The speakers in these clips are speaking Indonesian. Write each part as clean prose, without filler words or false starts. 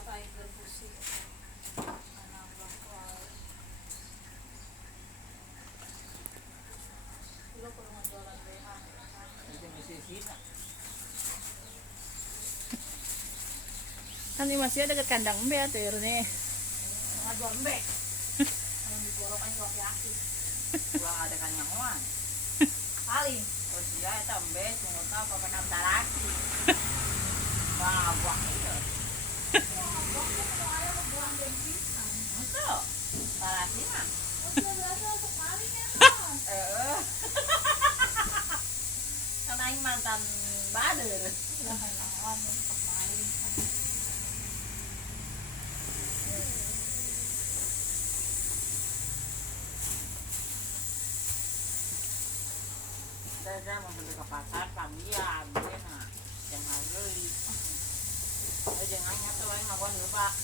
apa aing berfungsi anak bakal dulu kudu ngajualan BH Itu mesti sih. Kan ini masih deket kandang embe atuh nih. ngajual mbek yang digorok aing laki-laki Ulang ada kan nyamuan. paling Oh dia itu embe sungutna apa pernah daraki. Babak itu. waktu mau ayah buang bensin Itu. Daraki mah. udah berasa untuk paling ya kan Kan aing mantan bader. udah kayak lawan untuk paling Saya mau beli ke pasar pagian, nah, yang hari. Jangan ingat tuh yang ngawan lebak.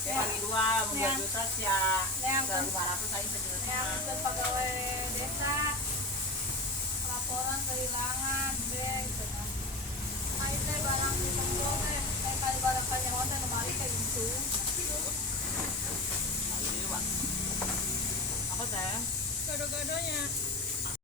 Ya pagi 2, mau 2 juta ya. Yang 500 saya sejuta. yang ikut pegawai desa laporan kehilangan deh gitu kan ayo teh barang di tembok teh teh kali barang panjang teh kembali kayak gitu Apa teh? Gado-gadonya.